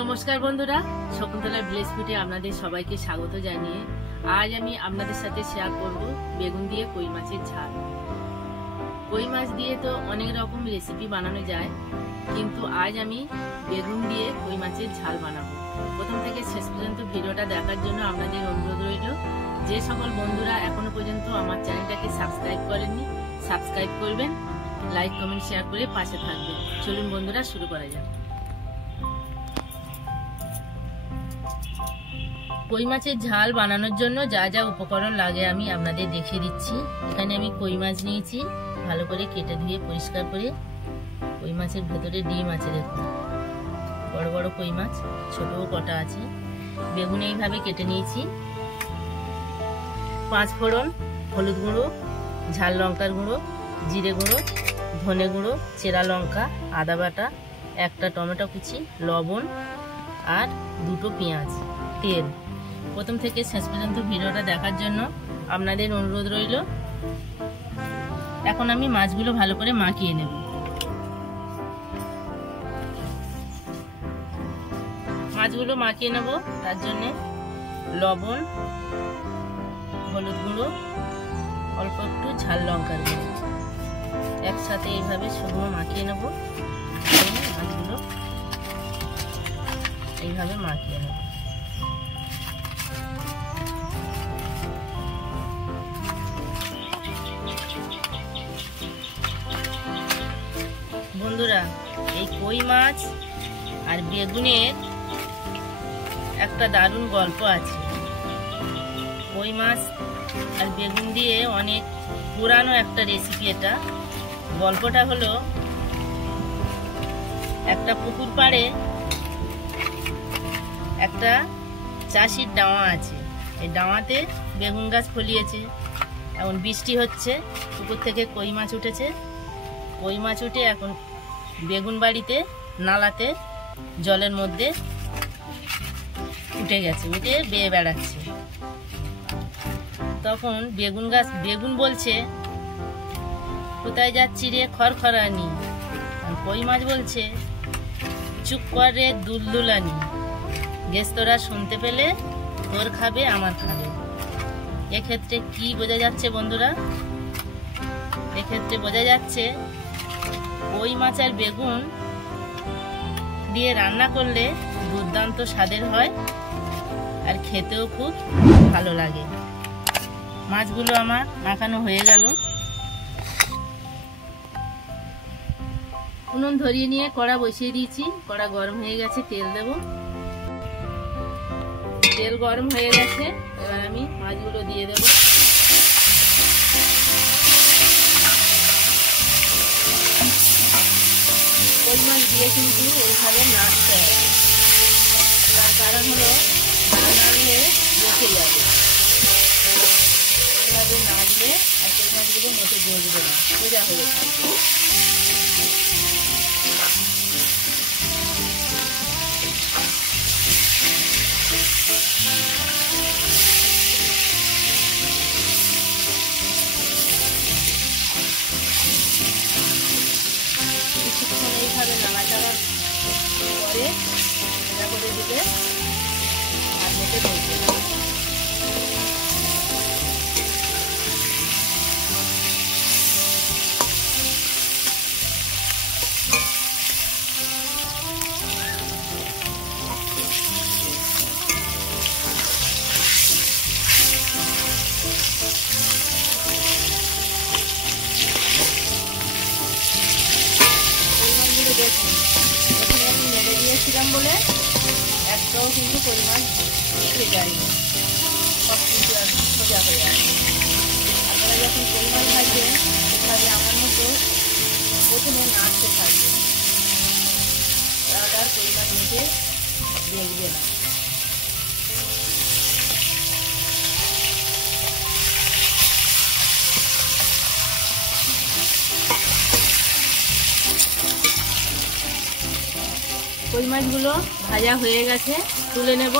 নমস্কার বন্ধুরা, শকুন্তলা ভিলেজ ফুডে আপনাদের সবাইকে স্বাগত জানিয়ে আজ আমি আপনাদের সাথে শেয়ার করব বেগুন দিয়ে কই মাছের ঝাল। কই মাছ দিয়ে তো অনেক রকম রেসিপি বানানো যায়, কিন্তু আজ আমি বেগুন দিয়ে কই মাছের ঝাল বানাবো। প্রথম থেকে শেষ পর্যন্ত ভিডিওটা দেখার জন্য আপনাদের অনুরোধ রইল, যে সকল বন্ধুরা এখনো পর্যন্ত আমার চ্যানেলটাকে সাবস্ক্রাইব করেননি সাবস্ক্রাইব করবেন, লাইক কমেন্ট শেয়ার করে পাশে থাকবেন। চলুন বন্ধুরা, শুরু করা যাক। কই মাছের ঝাল বানানোর জন্য যা যা উপকরণ লাগে আমি আপনাদের দেখিয়ে দিচ্ছি। এখানে আমি কই মাছ নিয়েছি, ভালো করে কেটে ধুয়ে পরিষ্কার করে। কই মাছের ভেতরে ডিম আছে, দেখুন বড় বড় কই মাছ, ছোটও কটা আছে। বেগুন এইভাবে কেটে নিয়েছি। 5 ফোড়ন, হলুদ গুঁড়ো, ঝাল লঙ্কার গুঁড়ো, জিরে গুঁড়ো, ধনে গুঁড়ো, চেরা লঙ্কা, আদা বাটা, একটা টমেটো কুচি, লবণ আর 2টো পেঁয়াজ, তেল। প্রথম থেকে শেষ পর্যন্ত ভিডিওটা দেখার জন্য আপনাদের অনুরোধ রইল। এখন আমি মাছগুলো ভালো করে মাখিয়ে নেব। মাছগুলো মাখিয়ে নেব, তার জন্য লবণ, হলুদ গুঁড়ো, অল্প একটু ঝাল লঙ্কার গুঁড়ো একসাথে এইভাবে শুকনো মাখিয়ে নেব। মাছগুলো এইভাবে মাখিয়ে নেব। বন্ধুরা, এই কই মাছ আর বেগুনের একটা দারুণ গল্প আছে। কই মাছ আর বেগুন দিয়ে অনেক পুরানো একটা রেসিপি এটা। গল্পটা হলো, একটা পুকুর পাড়ে একটা চাষির ডাঙা আছে। এই ডাঙাতে বেগুন গাছ ফলিয়েছে। এখন বৃষ্টি হচ্ছে, পুকুর থেকে কই মাছ উঠেছে। কই মাছ উঠে এখন বেগুন বাড়িতে নালাতে জলের মধ্যে উঠে গেছে, উঠে বেয়ে বেড়াচ্ছে। তখন বেগুন বলছে, কোথায় যাচ্ছি রে খড়খড়ানি? কই মাছ বলছে, চুপ কর রে দুলদুলানি, গেস্তরা শুনতে পেলে তোর খাবে আমার খাবে। এক্ষেত্রে কি বোঝা যাচ্ছে বন্ধুরা? এক্ষেত্রে বোঝা যাচ্ছে কই মাছ আর বেগুন দিয়ে রান্না করলে দুর্দান্ত স্বাদের হয় আর খেতেও খুব ভালো লাগে। মাছগুলো আমার মাখানো হয়ে গেল। উনুন ধরিয়ে নিয়ে কড়া বসিয়ে দিয়েছি। কড়া গরম হয়ে গেছে, তেল দেব। তেল গরম হয়ে গেছে, এবার আমি মাছগুলো দিয়ে দেব। কই মাছ দিয়ে কিন্তু এইভাবে নাড়তে হবে, তার কারণ হলো না নাড়লে বসে যাবে। এইভাবে নাড়লে আর কই মাছগুলো মোটে বসবে না, সোজা হয়ে থাকবে। এইভাবে নাড়াচাড়া করে এটা করে দিলে আর মেটে বসবে না। দেখুন, প্রথমে আমি নেড়ে দিয়েছিলাম বলে একটাও কিন্তু কই মাছ উঠে যায়নি, সব কিন্তু সোজা হয়ে আসে। আপনারা যখন কই মাছ ভাজবেন, এভাবে আমার মতো প্রথমে নাড়তে থাকবে, তাহলে আর কই মাছ নিচে দেখবে না। কই মাছগুলো ভাজা হয়ে গেছে, তুলে নেব।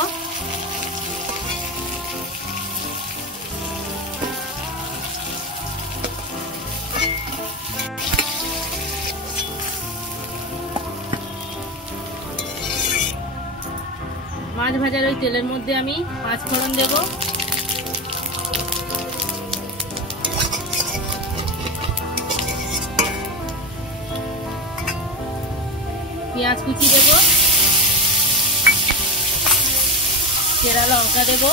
মাছ ভাজার ওই তেলের মধ্যে আমি 5 ফোড়ন দেব, পেঁয়াজ কুচি দেব, চেরা লঙ্কা দেব,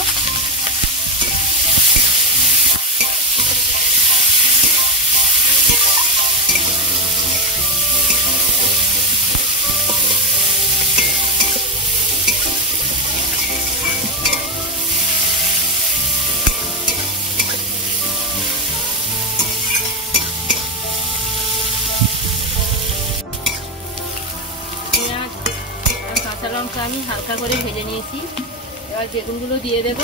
কাঁচা লঙ্কা আমি হালকা করে ভেজে নিয়েছি। এবার বেগুনগুলো দিয়ে দেব।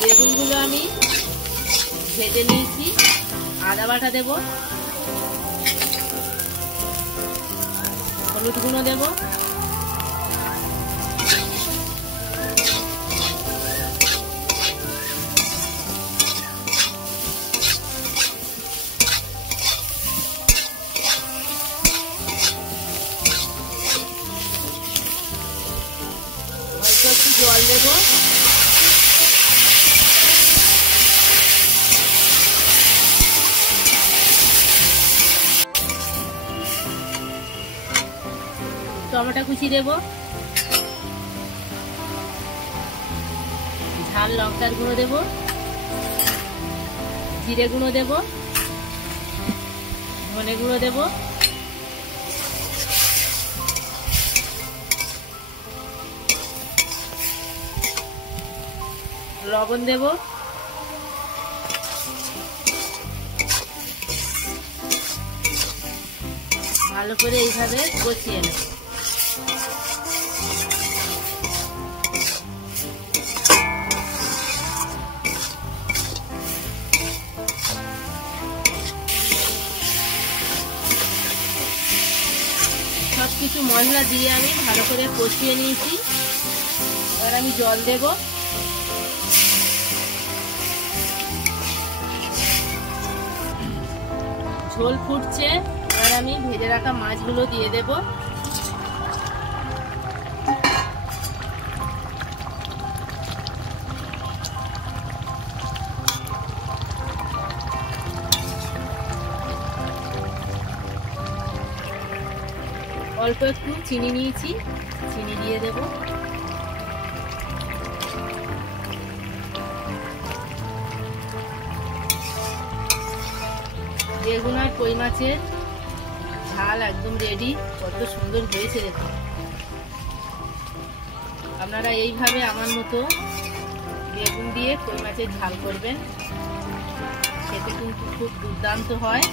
বেগুনগুলো আমি ভেজে নিয়েছি। আদা বাটা দেব, হলুদ গুঁড়ো দেব, একটু জল দেব, টমেটো কুচি দেব, ঝাল লঙ্কার গুঁড়ো দেব, জিরে গুঁড়ো দেব, ধনে গুঁড়ো দেব, লবণ দেব, ভালো করে এইভাবে কষিয়ে নেব। সবকিছু মশলা দিয়ে আমি ভালো করে কষিয়ে নিয়েছি। এবার আমি জল দেব, ঝোল ফুটছে। এবার আমি ভেজে রাখা মাছগুলো দিয়ে দেব। অল্প একটু চিনি নিয়েছি, চিনি দিয়ে দেব। বেগুন আর কই মাছের ঝাল একদম রেডি। কত সুন্দর হয়েছে দেখুন। আপনারা এইভাবে আমার মতো বেগুন দিয়ে কই মাছের ঝাল করবেন, খেতে কিন্তু খুব দুর্দান্ত হয়।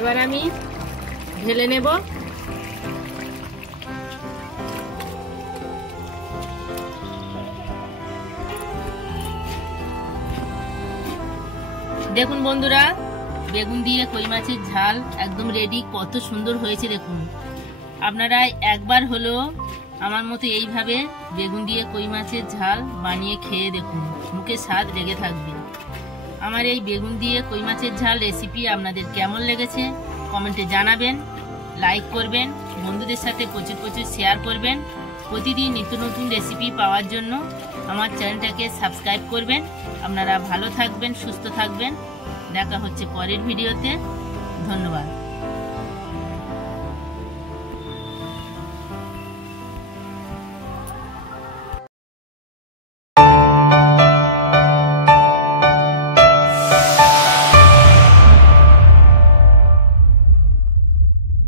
এবার আমি ঢেলে নেব। দেখুন বন্ধুরা, বেগুন দিয়ে কই মাছের ঝাল একদম রেডি। কত সুন্দর হয়েছে দেখুন। আপনারা একবার হলেও আমার মতো এইভাবে বেগুন দিয়ে কই মাছের ঝাল বানিয়ে খেয়ে দেখুন, মুখে স্বাদ লেগে থাকবে। আমার এই বেগুন দিয়ে কই মাছের ঝাল রেসিপি আপনাদের কেমন লেগেছে কমেন্টে জানাবেন, লাইক করবেন, বন্ধুদের সাথে প্রচুর প্রচুর শেয়ার করবেন। প্রতিদিন নিত্য নতুন রেসিপি পাওয়ার জন্য আমার চ্যানেলটাকে সাবস্ক্রাইব করবেন। আপনারা ভালো থাকবেন, সুস্থ থাকবেন। দেখা হচ্ছে পরের ভিডিওতে। ধন্যবাদ।